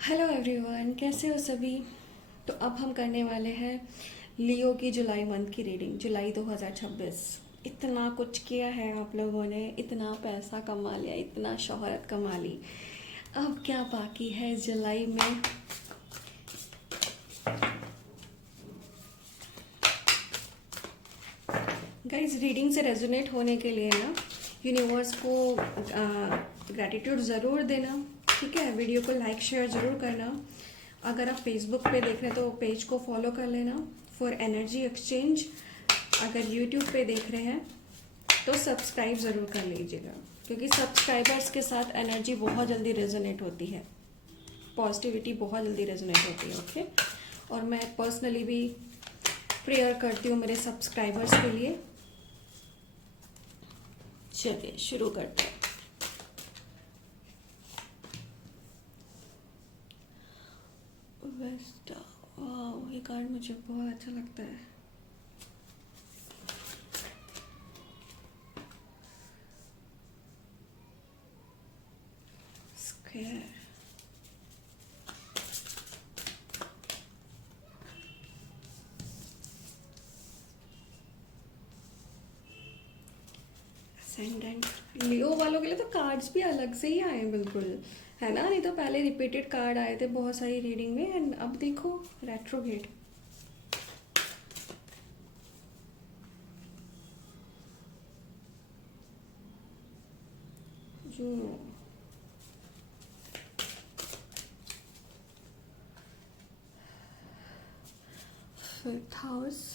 Hello everyone, कैसे हो सभी। तो अब हम करने वाले हैं लियो की जुलाई मंथ की रीडिंग, जुलाई 2026। इतना कुछ किया है आप लोगों ने, इतना पैसा कमा लिया, इतना शोहरत कमा ली। अब क्या बाकी है इस जुलाई में। गाइस, रीडिंग से रेजोनेट होने के लिए ना यूनिवर्स को ग्रैटिट्यूड ज़रूर देना। ठीक है, वीडियो को लाइक शेयर ज़रूर करना। अगर आप फेसबुक पे देख रहे हैं तो पेज को फॉलो कर लेना फॉर एनर्जी एक्सचेंज। अगर यूट्यूब पे देख रहे हैं तो सब्सक्राइब ज़रूर कर लीजिएगा, क्योंकि सब्सक्राइबर्स के साथ एनर्जी बहुत जल्दी रेजोनेट होती है, पॉजिटिविटी बहुत जल्दी रेजोनेट होती है। ओके, और मैं पर्सनली भी प्रेयर करती हूँ मेरे सब्सक्राइबर्स के लिए। चलिए शुरू करते हैं। वेस्टा, वाह, ये कार्ड मुझे बहुत अच्छा लगता है। Square, ascendant. लियो वालों के लिए तो कार्ड्स भी अलग से ही आए हैं, बिल्कुल, है ना। नहीं तो पहले रिपीटेड कार्ड आए थे बहुत सारी रीडिंग में, एंड अब देखो retrograde. Juno, fifth house,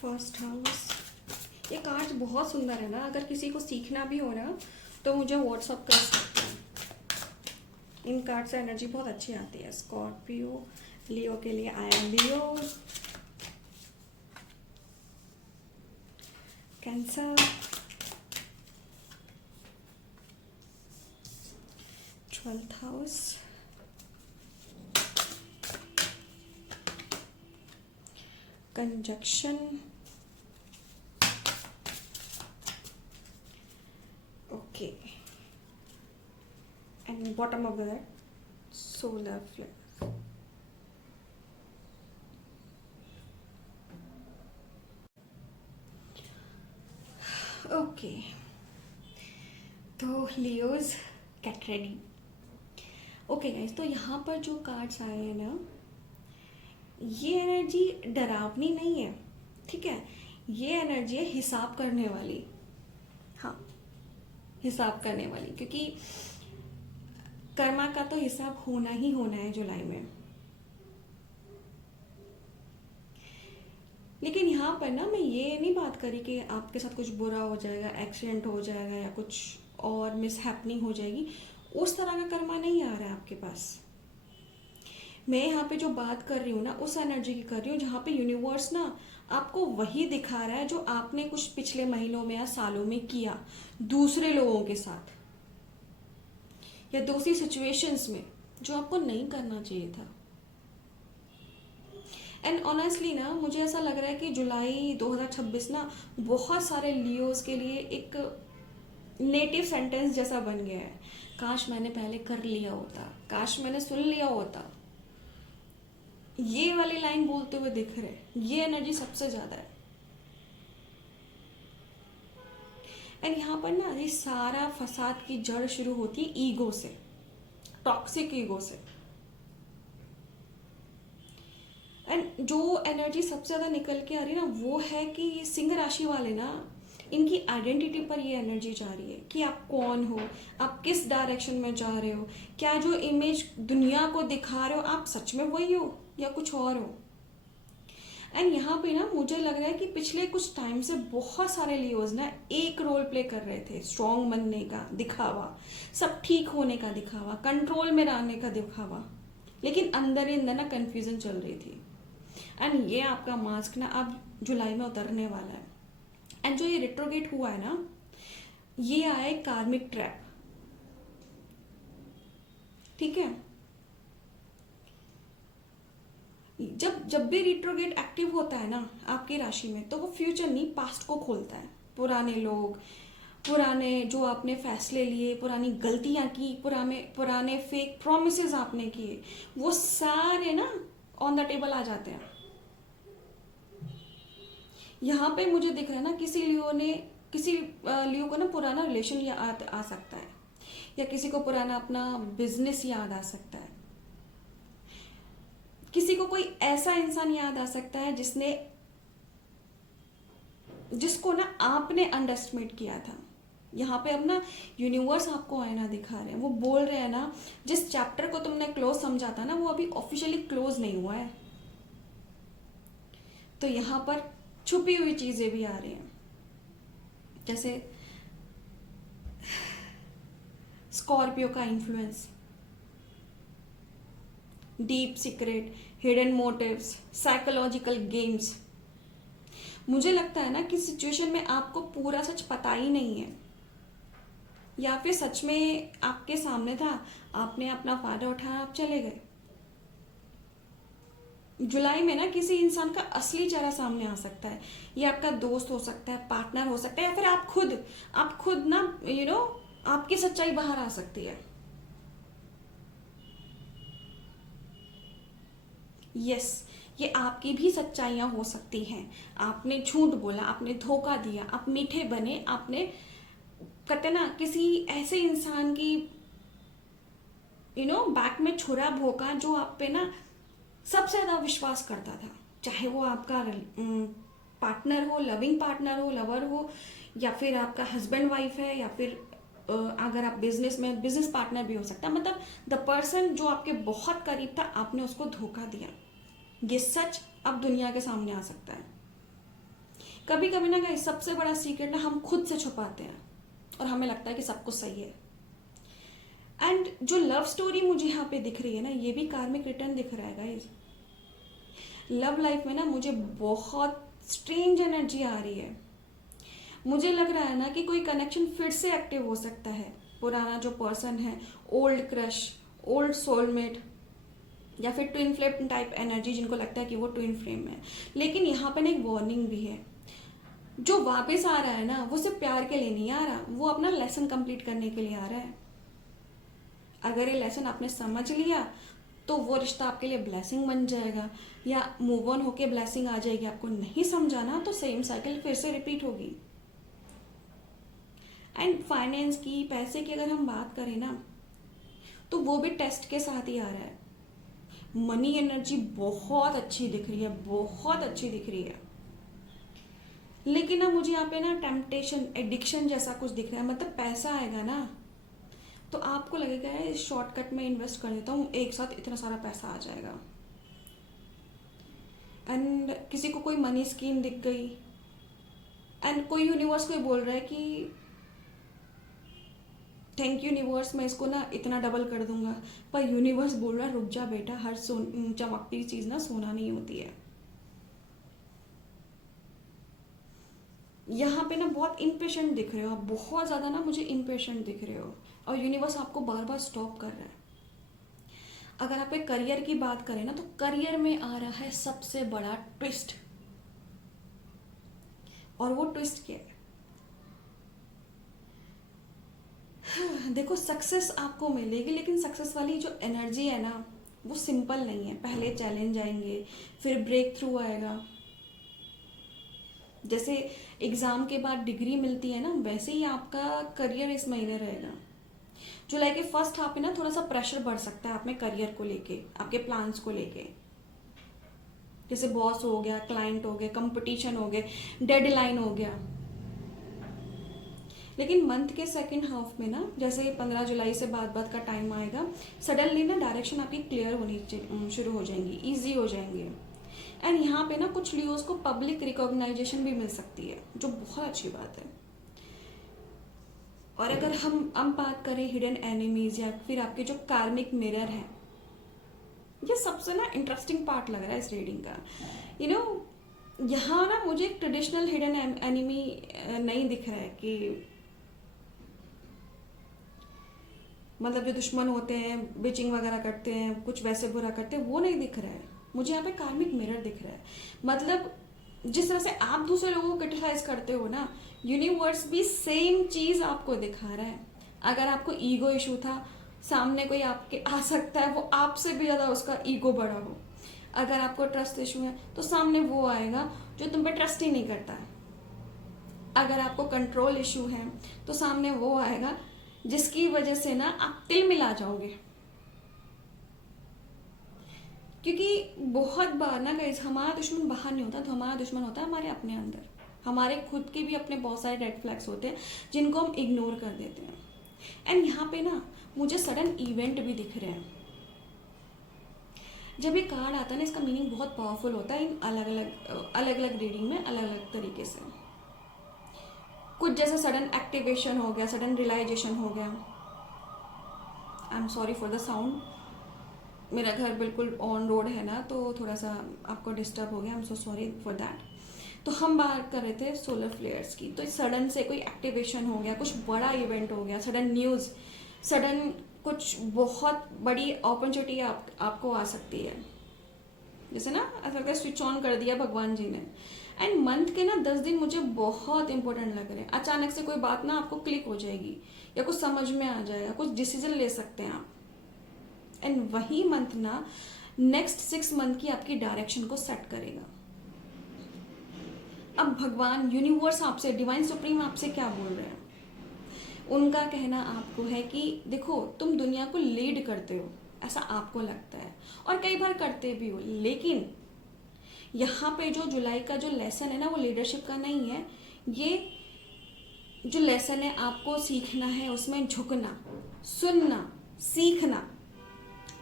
first house. ये कार्ड्स बहुत सुंदर है ना। अगर किसी को सीखना भी हो ना तो मुझे व्हाट्सअप कर सकते हैं। इन कार्ड से एनर्जी बहुत अच्छी आती है। स्कॉर्पियो, लियो के लिए I am Leo. Cancer, twelfth house, conjunction, okay, and bottom of that solar flare. Okay, तो Leos get ready. Okay guys, तो यहाँ पर जो कार्ड्स आए हैं ना, ये एनर्जी डरावनी नहीं है, ठीक है। ये एनर्जी है हिसाब करने वाली। हाँ, हिसाब करने वाली, क्योंकि कर्मा का तो हिसाब होना ही होना है जुलाई में। लेकिन यहाँ पर ना मैं ये नहीं बात करी कि आपके साथ कुछ बुरा हो जाएगा, एक्सीडेंट हो जाएगा या कुछ और मिस हैपनिंग हो जाएगी। उस तरह का कर्मा नहीं आ रहा है आपके पास। मैं यहाँ पे जो बात कर रही हूँ ना, उस एनर्जी की कर रही हूँ जहाँ पे यूनिवर्स ना आपको वही दिखा रहा है जो आपने कुछ पिछले महीनों में या सालों में किया दूसरे लोगों के साथ, या दूसरी सिचुएशंस में, जो आपको नहीं करना चाहिए था। एंड ऑनेस्टली ना मुझे ऐसा लग रहा है कि जुलाई 2026 ना बहुत सारे लियोज के लिए एक नेटिव सेंटेंस जैसा बन गया है। काश मैंने पहले कर लिया होता, काश मैंने सुन लिया होता। ये वाली लाइन बोलते हुए दिख रहे, ये एनर्जी सबसे ज्यादा है। एंड यहाँ पर ना ये सारा फसाद की जड़ शुरू होती है ईगो से, टॉक्सिक ईगो से। एंड जो एनर्जी सबसे ज्यादा निकल के आ रही है ना, वो है कि ये सिंह राशि वाले ना, इनकी आइडेंटिटी पर ये एनर्जी जा रही है कि आप कौन हो, आप किस डायरेक्शन में जा रहे हो, क्या जो इमेज दुनिया को दिखा रहे हो आप सच में वही हो या कुछ और हो। एंड यहाँ पे ना मुझे लग रहा है कि पिछले कुछ टाइम से बहुत सारे लियोज ना एक रोल प्ले कर रहे थे, स्ट्रॉन्ग बनने का दिखावा, सब ठीक होने का दिखावा, कंट्रोल में रहने का दिखावा, लेकिन अंदर ही अंदर ना कंफ्यूजन चल रही थी। एंड ये आपका मास्क ना अब जुलाई में उतरने वाला है। एंड जो ये रिट्रोगेट हुआ है ना, ये आया एक कार्मिक ट्रैप, ठीक है। जब जब भी रिट्रोग्रेड एक्टिव होता है ना आपकी राशि में, तो वो फ्यूचर नहीं पास्ट को खोलता है। पुराने लोग, पुराने जो आपने फैसले लिए, पुरानी गलतियां की, पुराने पुराने फेक प्रोमिसेस आपने किए, वो सारे ना ऑन द टेबल आ जाते हैं। यहाँ पे मुझे दिख रहा है ना किसी लियो को ना पुराना रिलेशन याद आ सकता है, या किसी को पुराना अपना बिजनेस याद आ सकता है, किसी को कोई ऐसा इंसान याद आ सकता है जिसको ना आपने अंडरएस्टिमेट किया था। यहाँ पे अब ना यूनिवर्स आपको आईना दिखा रहे हैं, वो बोल रहे हैं ना जिस चैप्टर को तुमने क्लोज समझा था ना वो अभी ऑफिशियली क्लोज नहीं हुआ है। तो यहाँ पर छुपी हुई चीजें भी आ रही हैं, जैसे स्कॉर्पियो का influence, deep secret, hidden motives, psychological games. मुझे लगता है ना कि सिचुएशन में आपको पूरा सच पता ही नहीं है, या फिर सच में आपके सामने था, आपने अपना फायदा उठाया, आप चले गए। जुलाई में ना किसी इंसान का असली चेहरा सामने आ सकता है। ये आपका दोस्त हो सकता है, पार्टनर हो सकता है, या फिर आप खुद ना आपकी सच्चाई बाहर आ सकती है। यस, ये आपकी भी सच्चाइयां हो सकती हैं। आपने झूठ बोला, आपने धोखा दिया, आप मीठे बने, आपने कहते ना किसी ऐसे इंसान की बैक में छुरा भोंका जो आप पे ना सबसे ज्यादा विश्वास करता था, चाहे वो आपका पार्टनर हो, लविंग पार्टनर हो, लवर हो, या फिर आपका हस्बैंड वाइफ है, या फिर अगर आप बिजनेस पार्टनर भी हो सकता है। मतलब द पर्सन जो आपके बहुत करीब था, आपने उसको धोखा दिया। ये सच अब दुनिया के सामने आ सकता है। कभी कभी ना गाइस, सबसे बड़ा सीक्रेट ना हम खुद से छुपाते हैं और हमें लगता है कि सब कुछ सही है। एंड जो लव स्टोरी मुझे यहाँ पे दिख रही है ना, ये भी कार्मिक रिटर्न दिख रहा है गाइस। लव लाइफ में ना मुझे बहुत स्ट्रेंज एनर्जी आ रही है। मुझे लग रहा है ना कि कोई कनेक्शन फिर से एक्टिव हो सकता है। पुराना जो पर्सन है, ओल्ड क्रश, ओल्ड सोलमेट, या फिर ट्विन फ्लेम टाइप एनर्जी, जिनको लगता है कि वो ट्विन फ्लेम है। लेकिन यहाँ पर एक वार्निंग भी है, जो वापस आ रहा है ना वो सिर्फ प्यार के लिए नहीं आ रहा, वो अपना लेसन कंप्लीट करने के लिए आ रहा है। अगर ये लेसन आपने समझ लिया तो वो रिश्ता आपके लिए ब्लेसिंग बन जाएगा, या मूव ऑन होके ब्लेसिंग आ जाएगी। आपको नहीं समझाना तो सेम साइकिल फिर से रिपीट होगी। एंड फाइनेंस की, पैसे की अगर हम बात करें ना, तो वो भी टेस्ट के साथ ही आ रहा है। मनी एनर्जी बहुत अच्छी दिख रही है, बहुत अच्छी दिख रही है। लेकिन ना मुझे यहाँ पे ना टेम्पटेशन, एडिक्शन जैसा कुछ दिख रहा है। मतलब पैसा आएगा ना तो आपको लगेगा इस शॉर्टकट में इन्वेस्ट कर देता हूँ, एक साथ इतना सारा पैसा आ जाएगा। एंड किसी को कोई मनी स्कीम दिख गई, एंड कोई यूनिवर्स को बोल रहा है कि थैंक यू यूनिवर्स, मैं इसको ना इतना डबल कर दूंगा। पर यूनिवर्स बोल रहा है रुक जा बेटा, हर चमकती चीज ना सोना नहीं होती है। यहाँ पे ना बहुत इम्पेशेंट दिख रहे हो आप, बहुत ज्यादा ना मुझे इम्पेशेंट दिख रहे हो, और यूनिवर्स आपको बार बार स्टॉप कर रहा है। अगर आप एक करियर की बात करें ना, तो करियर में आ रहा है सबसे बड़ा ट्विस्ट। और वो ट्विस्ट क्या है? देखो, सक्सेस आपको मिलेगी, लेकिन सक्सेस वाली जो एनर्जी है ना वो सिंपल नहीं है। पहले चैलेंज आएंगे, फिर ब्रेक थ्रू आएगा। जैसे एग्जाम के बाद डिग्री मिलती है ना, वैसे ही आपका करियर इस महीने रहेगा। जुलाई के फर्स्ट हाफ में ना थोड़ा सा प्रेशर बढ़ सकता है आप में, करियर को लेके, आपके प्लान्स को लेके। जैसे बॉस हो गया, क्लाइंट हो गया, कंपटीशन हो गए, डेडलाइन हो गया। लेकिन मंथ के सेकंड हाफ में ना, जैसे 15 जुलाई से बाद का टाइम आएगा, सडनली ना डायरेक्शन आपकी क्लियर होनी शुरू हो जाएंगी, इजी हो जाएंगे। एंड यहाँ पे ना कुछ लियोज को पब्लिक रिकॉग्नाइजेशन भी मिल सकती है, जो बहुत अच्छी बात है। और अगर हम बात करें हिडन एनिमीज, या फिर आपके जो कार्मिक मिरर है, ये सबसे ना इंटरेस्टिंग पार्ट लग रहा है इस रीडिंग का। यहाँ ना मुझे एक ट्रेडिशनल हिडन एनिमी नहीं दिख रहा है, कि मतलब जो दुश्मन होते हैं, बिचिंग वगैरह करते हैं, कुछ वैसे बुरा करते हैं, वो नहीं दिख रहा है। मुझे यहाँ पे कार्मिक मिरर दिख रहा है। मतलब जिस तरह से आप दूसरे लोगों को क्रिटिसाइज करते हो ना, यूनिवर्स भी सेम चीज आपको दिखा रहा है। अगर आपको ईगो इशू था, सामने कोई आपके आ सकता है वो आपसे भी ज्यादा उसका ईगो बड़ा हो। अगर आपको ट्रस्ट इशू है तो सामने वो आएगा जो तुम पे ट्रस्ट ही नहीं करता है। अगर आपको कंट्रोल इशू है तो सामने वो आएगा जिसकी वजह से ना आप तिल मिला जाओगे। क्योंकि बहुत बार ना गाइस, हमारा दुश्मन बाहर नहीं होता, तो हमारा दुश्मन होता है हमारे अपने अंदर। हमारे खुद के भी अपने बहुत सारे रेड फ्लैग्स होते हैं जिनको हम इग्नोर कर देते हैं। एंड यहाँ पे ना मुझे सडन इवेंट भी दिख रहे हैं। जब ये कार्ड आता है ना, इसका मीनिंग बहुत पावरफुल होता है इन अलग अलग रीडिंग में, अलग अलग तरीके से। कुछ जैसे सडन एक्टिवेशन हो गया, सडन रियलाइजेशन हो गया। I am sorry for the sound, मेरा घर बिल्कुल ऑन रोड है ना, तो थोड़ा सा आपको डिस्टर्ब हो गया, I am so sorry for that. तो हम बात कर रहे थे सोलर फ्लेयर्स की, तो सडन से कोई एक्टिवेशन हो गया, कुछ बड़ा इवेंट हो गया, सडन न्यूज़, सडन कुछ बहुत बड़ी अपॉर्चुनिटी आपको आ सकती है। जैसे ना ऐसा लगता है स्विच ऑन कर दिया भगवान जी ने। एंड मंथ के ना 10 दिन मुझे बहुत इंपॉर्टेंट लग रहे हैं। अचानक से कोई बात ना आपको क्लिक हो जाएगी, या कुछ समझ में आ जाएगा, कुछ डिसीजन ले सकते हैं आप। एंड वही मंथ ना नेक्स्ट 6 मंथ की आपकी डायरेक्शन को सेट करेगा। अब भगवान, यूनिवर्स आपसे, डिवाइन सुप्रीम आपसे क्या बोल रहे हैं? उनका कहना आपको है कि देखो, तुम दुनिया को लीड करते हो, ऐसा आपको लगता है, और कई बार करते भी हो, लेकिन यहाँ पे जो जुलाई का जो लेसन है ना, वो लीडरशिप का नहीं है। ये जो लेसन है आपको सीखना है, उसमें झुकना, सुनना, सीखना,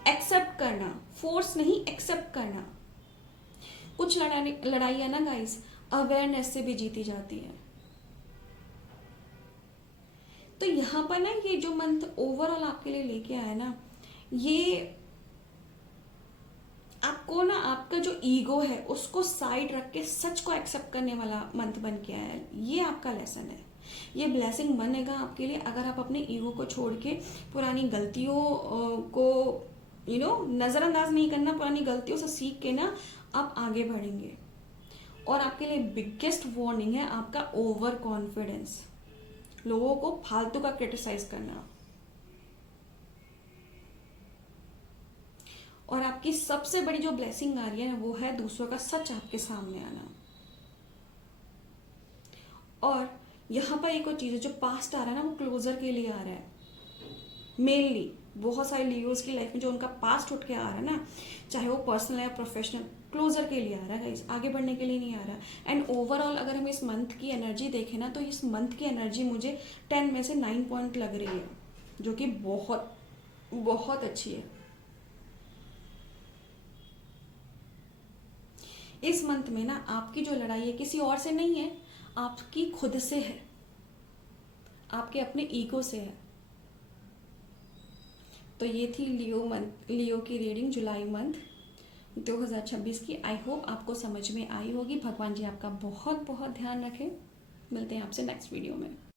एक्सेप्ट करना, फोर्स नहीं, एक्सेप्ट करना। कुछ लड़ाइयाँ ना गाइस अवेयरनेस से भी जीती जाती है। तो यहाँ पर ना ये जो मंथ ओवरऑल आपके लिए लेके आया ना, ये आपको ना आपका जो ईगो है उसको साइड रख के सच को एक्सेप्ट करने वाला मंथ बन के आया है। ये आपका लेसन है, ये ब्लेसिंग बनेगा आपके लिए अगर आप अपने ईगो को छोड़ के पुरानी गलतियों को नजरअंदाज नहीं करना, पुरानी गलतियों से सीख के ना आप आगे बढ़ेंगे। और आपके लिए बिगेस्ट वार्निंग है आपका ओवर कॉन्फिडेंस, लोगों को फालतू का क्रिटिसाइज करना, और आपकी सबसे बड़ी जो ब्लेसिंग आ रही है ना, वो है दूसरों का सच आपके सामने आना। और यहाँ पर एक और चीज है, जो पास्ट आ रहा है ना, वो क्लोजर के लिए आ रहा है। मेनली बहुत सारे लियोज की लाइफ में जो उनका पास्ट उठ के आ रहा है ना, चाहे वो पर्सनल या प्रोफेशनल, क्लोजर के लिए आ रहा है, आगे बढ़ने के लिए नहीं आ रहा। एंड ओवरऑल अगर हम इस मंथ की एनर्जी देखें ना, तो इस मंथ की एनर्जी मुझे 10 में से 9 पॉइंट लग रही है, जो कि बहुत बहुत अच्छी है। इस मंथ में ना आपकी जो लड़ाई है किसी और से नहीं है, आपकी खुद से है, आपके अपने ईगो से है। तो ये थी लियो की रीडिंग जुलाई मंथ 2026 की। आई होप आपको समझ में आई होगी। भगवान जी आपका बहुत बहुत ध्यान रखें। मिलते हैं आपसे नेक्स्ट वीडियो में।